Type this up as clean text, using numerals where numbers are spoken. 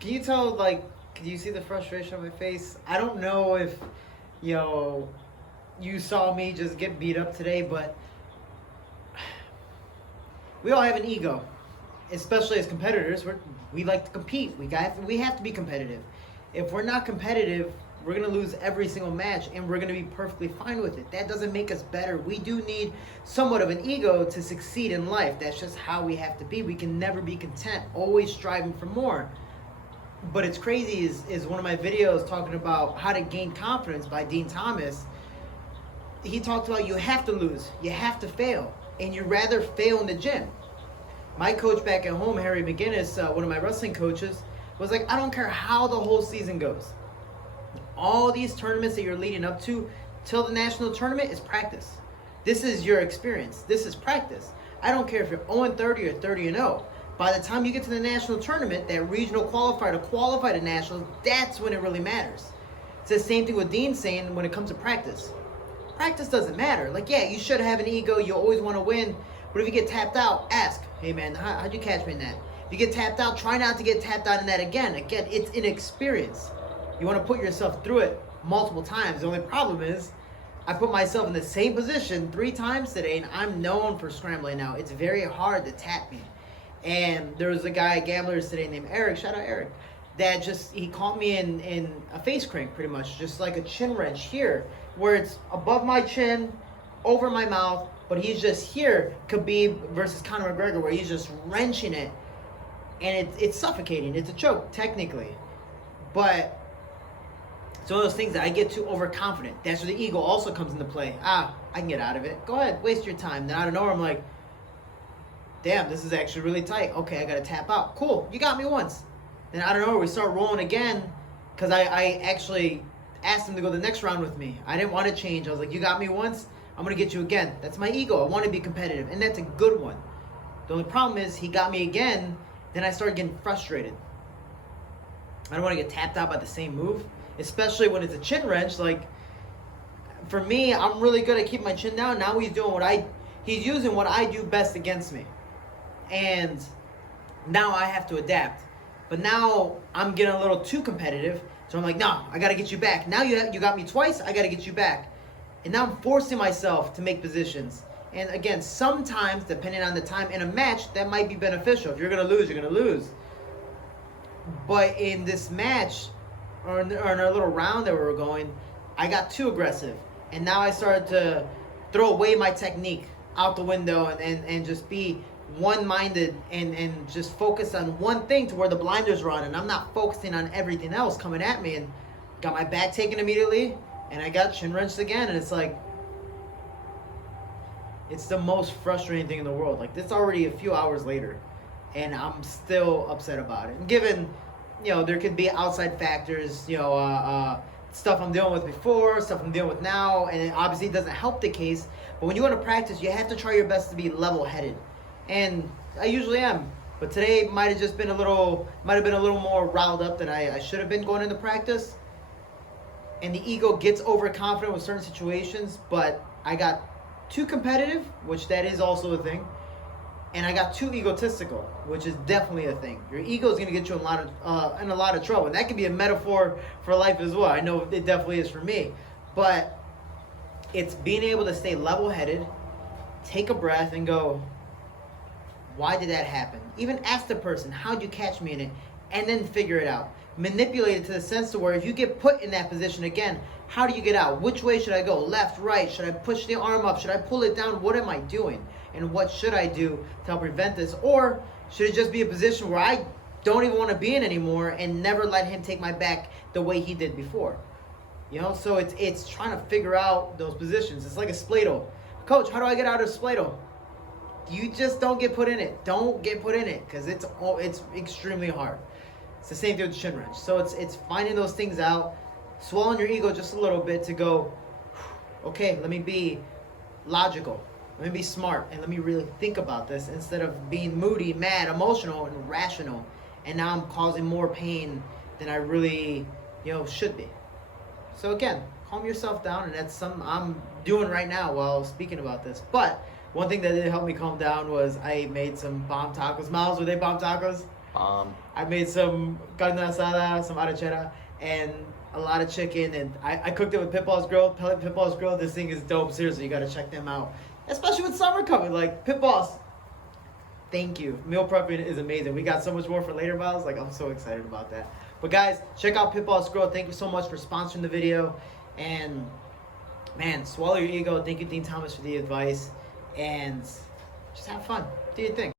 Can you tell, like, can you see the frustration on my face? I don't know if, you know, you saw me just get beat up today, but we all have an ego, especially as competitors. We like to compete. We have to be competitive. If we're not competitive, we're gonna lose every single match, and we're gonna be perfectly fine with it. That doesn't make us better. We do need somewhat of an ego to succeed in life. That's just how we have to be. We can never be content. Always striving for more. But it's crazy is one of my videos talking about how to gain confidence by Dean Thomas. He talked about you have to lose, you have to fail, and you rather fail in the gym. My coach back at home, Harry McGinnis, one of my wrestling coaches, was like, I don't care how the whole season goes. All these tournaments that you're leading up to till the national tournament is practice. This is your experience. This is practice. I don't care if you're 0-30 or 30-0. By the time you get to the national tournament, that regional qualifier to qualify to nationals, that's when it really matters. It's the same thing with Dean saying when it comes to practice. Practice doesn't matter. Like, yeah, you should have an ego. You always want to win. But if you get tapped out, ask, hey, man, how'd you catch me in that? If you get tapped out, try not to get tapped out in that again. Again, it's an experience. You want to put yourself through it multiple times. The only problem is I put myself in the same position 3 times today, and I'm known for scrambling now. It's very hard to tap me. And there was a guy at Gamblers today named Eric, shout out Eric, that he caught me in a face crank pretty much, just like a chin wrench here, where it's above my chin, over my mouth, but he's just here, Khabib versus Conor McGregor, where he's just wrenching it, and it's suffocating. It's a choke, technically. But it's one of those things that I get too overconfident. That's where the ego also comes into play. I can get out of it. Go ahead, waste your time. Then out of nowhere, I'm like, damn, this is actually really tight. Okay, I got to tap out. Cool, you got me once. Then I don't know, we start rolling again because I actually asked him to go the next round with me. I didn't want to change. I was like, you got me once, I'm going to get you again. That's my ego. I want to be competitive, and that's a good one. The only problem is he got me again, then I started getting frustrated. I don't want to get tapped out by the same move, especially when it's a chin wrench. Like, for me, I'm really good at keeping my chin down. Now he's using what I do best against me. And now I have to adapt. But now I'm getting a little too competitive. So I'm like, no, I got to get you back. Now you got me twice, I got to get you back. And now I'm forcing myself to make positions. And again, sometimes, depending on the time in a match, that might be beneficial. If you're going to lose, you're going to lose. But in this match, or in our little round that we were going, I got too aggressive. And now I started to throw away my technique out the window and just be one-minded and just focus on one thing to where the blinders are on, and I'm not focusing on everything else coming at me, and got my back taken immediately, and I got chin wrenched again, and it's like, it's the most frustrating thing in the world. Like, this already a few hours later, and I'm still upset about it. And given, there could be outside factors, stuff I'm dealing with before, stuff I'm dealing with now, and it obviously doesn't help the case, but when you want to practice, you have to try your best to be level-headed. And I usually am, but today might have been a little more riled up than I should have been going into practice. And the ego gets overconfident with certain situations, but I got too competitive, which that is also a thing, and I got too egotistical, which is definitely a thing. Your ego is going to get you in a lot of trouble, and that can be a metaphor for life as well. I know it definitely is for me, but it's being able to stay level-headed, take a breath, and go, why did that happen? Even ask the person, how'd you catch me in it? And then figure it out. Manipulate it to the sense to where if you get put in that position again, how do you get out? Which way should I go? Left, right? Should I push the arm up? Should I pull it down? What am I doing? And what should I do to help prevent this? Or should it just be a position where I don't even want to be in anymore and never let him take my back the way he did before? So it's trying to figure out those positions. It's like a spladle. Coach, how do I get out of a spladle? You just don't get put in it. Don't get put in it, because it's extremely hard. It's the same thing with the chin wrench. So it's finding those things out, swelling your ego just a little bit to go, okay, let me be logical, let me be smart, and let me really think about this instead of being moody, mad, emotional, and rational. And now I'm causing more pain than I really, should be. So again, calm yourself down, and that's something I'm doing right now while speaking about this. But one thing that did help me calm down was I made some bomb tacos. Miles, were they bomb tacos? I made some carne asada, some arrachera, and a lot of chicken, and I cooked it with Pitbull's Grill, Pellet Pitbull's Grill. This thing is dope. Seriously, you gotta check them out, especially with summer coming. Like Pitbull's, thank you. Meal prepping is amazing. We got so much more for later, Miles. Like I'm so excited about that. But guys, check out Pitbull's Grill. Thank you so much for sponsoring the video, and man, swallow your ego. Thank you, Dean Thomas, for the advice, and just have fun. Do your thing.